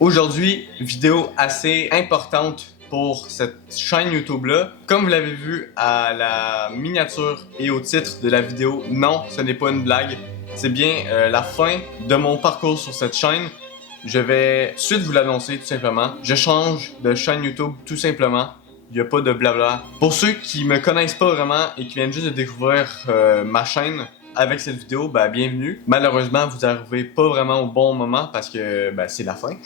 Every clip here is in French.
Aujourd'hui, vidéo assez importante pour cette chaîne YouTube-là. Comme vous l'avez vu à la miniature et au titre de la vidéo, non, ce n'est pas une blague. C'est bien la fin de mon parcours sur cette chaîne. Je vais tout de suite vous l'annoncer tout simplement. Je change de chaîne YouTube tout simplement. Il n'y a pas de blabla. Pour ceux qui me connaissent pas vraiment et qui viennent juste de découvrir ma chaîne, avec cette vidéo, bienvenue. Malheureusement, vous n'arrivez pas vraiment au bon moment parce que c'est la fin.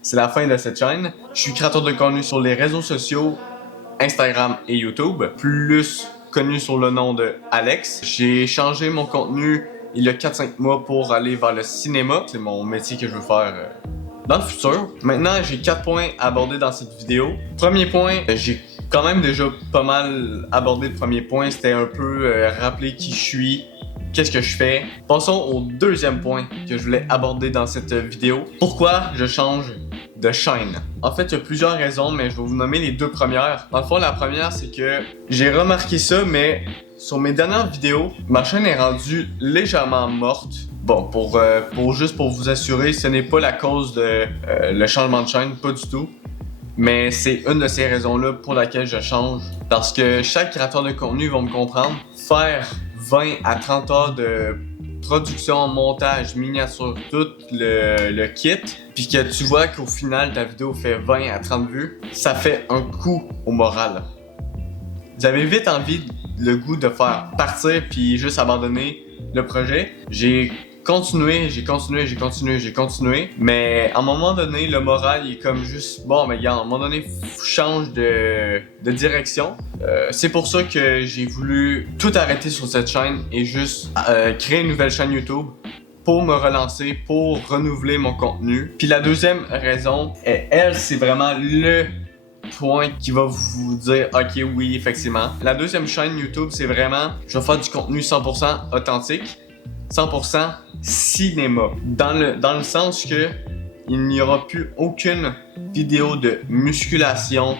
C'est la fin de cette chaîne. Je suis créateur de contenu sur les réseaux sociaux, Instagram et YouTube, plus connu sous le nom de Alex. J'ai changé mon contenu il y a 4-5 mois pour aller vers le cinéma. C'est mon métier que je veux faire dans le futur. Maintenant, j'ai 4 points à aborder dans cette vidéo. Premier point, j'ai quand même déjà pas mal abordé le premier point. C'était un peu rappeler qui je suis, qu'est-ce que je fais. Passons au deuxième point que je voulais aborder dans cette vidéo. Pourquoi je change de chaîne? En fait, il y a plusieurs raisons, mais je vais vous nommer les deux premières. Dans le fond, la première, c'est que j'ai remarqué ça, mais sur mes dernières vidéos, ma chaîne est rendue légèrement morte. Bon, juste pour vous assurer, ce n'est pas la cause de le changement de chaîne, pas du tout. Mais c'est une de ces raisons-là pour laquelle je change. Parce que chaque créateur de contenu va me comprendre. Faire 20 à 30 heures de production, montage, miniature, tout le kit, puis que tu vois qu'au final ta vidéo fait 20 à 30 vues, ça fait un coup au moral. Vous avez vite le goût de faire partir puis juste abandonner le projet. J'ai continué, mais à un moment donné, le moral il est comme juste, bon mais gars, à un moment donné, change de direction. C'est pour ça que j'ai voulu tout arrêter sur cette chaîne et juste créer une nouvelle chaîne YouTube pour me relancer, pour renouveler mon contenu. Puis la deuxième raison, c'est vraiment le point qui va vous dire ok oui effectivement. La deuxième chaîne YouTube, c'est vraiment, je vais faire du contenu 100% authentique, 100% cinéma. Dans le sens que il n'y aura plus aucune vidéo de musculation,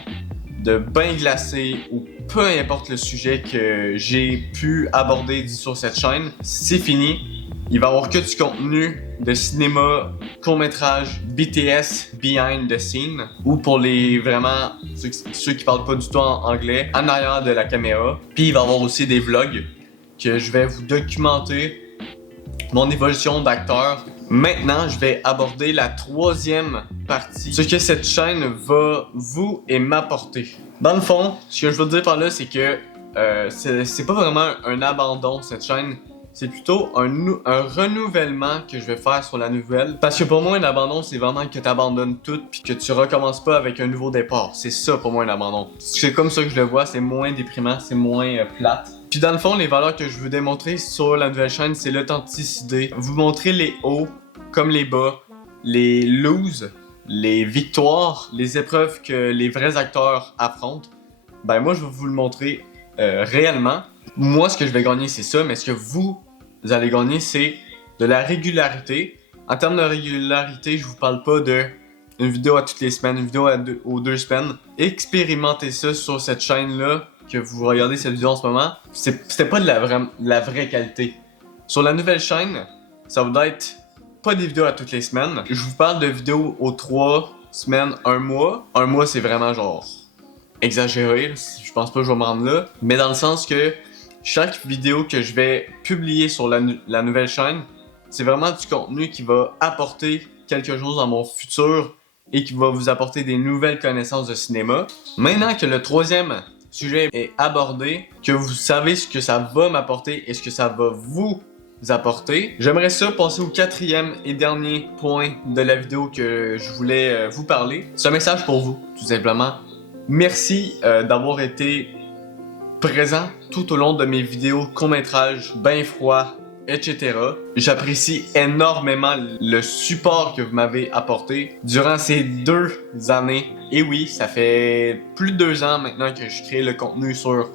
de bain glacé ou peu importe le sujet que j'ai pu aborder sur cette chaîne. C'est fini. Il va y avoir que du contenu de cinéma, court-métrage, BTS, behind the scene, ou pour les vraiment ceux qui parlent pas du tout en anglais, en arrière de la caméra. Puis il va y avoir aussi des vlogs que je vais vous documenter mon évolution d'acteur. Maintenant, je vais aborder la troisième partie, ce que cette chaîne va vous et m'apporter. Dans le fond, ce que je veux dire par là, c'est que c'est pas vraiment un abandon cette chaîne. C'est plutôt un renouvellement que je vais faire sur la nouvelle. Parce que pour moi, un abandon, c'est vraiment que tu abandonnes tout puis que tu recommences pas avec un nouveau départ. C'est ça pour moi un abandon. C'est comme ça que je le vois, c'est moins déprimant, c'est moins plate. Puis dans le fond, les valeurs que je veux démontrer sur la nouvelle chaîne, c'est l'authenticité. Vous montrer les hauts comme les bas, les loses, les victoires, les épreuves que les vrais acteurs affrontent. Moi, je vais vous le montrer réellement. Moi, ce que je vais gagner, c'est ça, mais ce que vous allez gagner, c'est de la régularité. En termes de régularité, je vous parle pas de une vidéo à toutes les semaines, une vidéo aux 2 semaines. Expérimentez ça sur cette chaîne-là, que vous regardez cette vidéo en ce moment. C'était pas de la vraie qualité. Sur la nouvelle chaîne, ça va être pas des vidéos à toutes les semaines. Je vous parle de vidéos aux 3 semaines, 1 mois. 1 mois, c'est vraiment genre exagéré. Je pense pas que je vais me rendre là. Mais dans le sens que chaque vidéo que je vais publier sur la nouvelle chaîne, c'est vraiment du contenu qui va apporter quelque chose dans mon futur et qui va vous apporter des nouvelles connaissances de cinéma. Maintenant que le troisième sujet est abordé, que vous savez ce que ça va m'apporter et ce que ça va vous apporter, j'aimerais ça passer au quatrième et dernier point de la vidéo que je voulais vous parler. C'est un message pour vous, tout simplement. Merci d'avoir été présent tout au long de mes vidéos court-métrage, bain froid, etc. J'apprécie énormément le support que vous m'avez apporté durant ces 2 années. Et oui, ça fait plus de 2 ans maintenant que je crée le contenu sur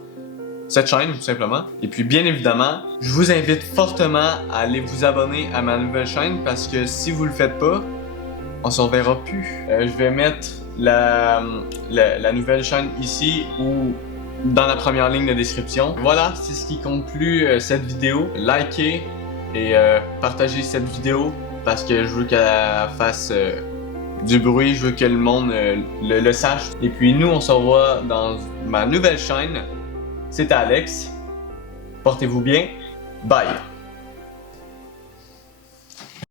cette chaîne, tout simplement. Et puis, bien évidemment, je vous invite fortement à aller vous abonner à ma nouvelle chaîne parce que si vous le faites pas, on s'en verra plus. Je vais mettre la nouvelle chaîne ici ou dans la première ligne de description. Voilà, c'est ce qui conclut cette vidéo. Likez et partagez cette vidéo parce que je veux qu'elle fasse du bruit, je veux que le monde le sache. Et puis nous, on se revoit dans ma nouvelle chaîne. C'est Alex. Portez-vous bien. Bye!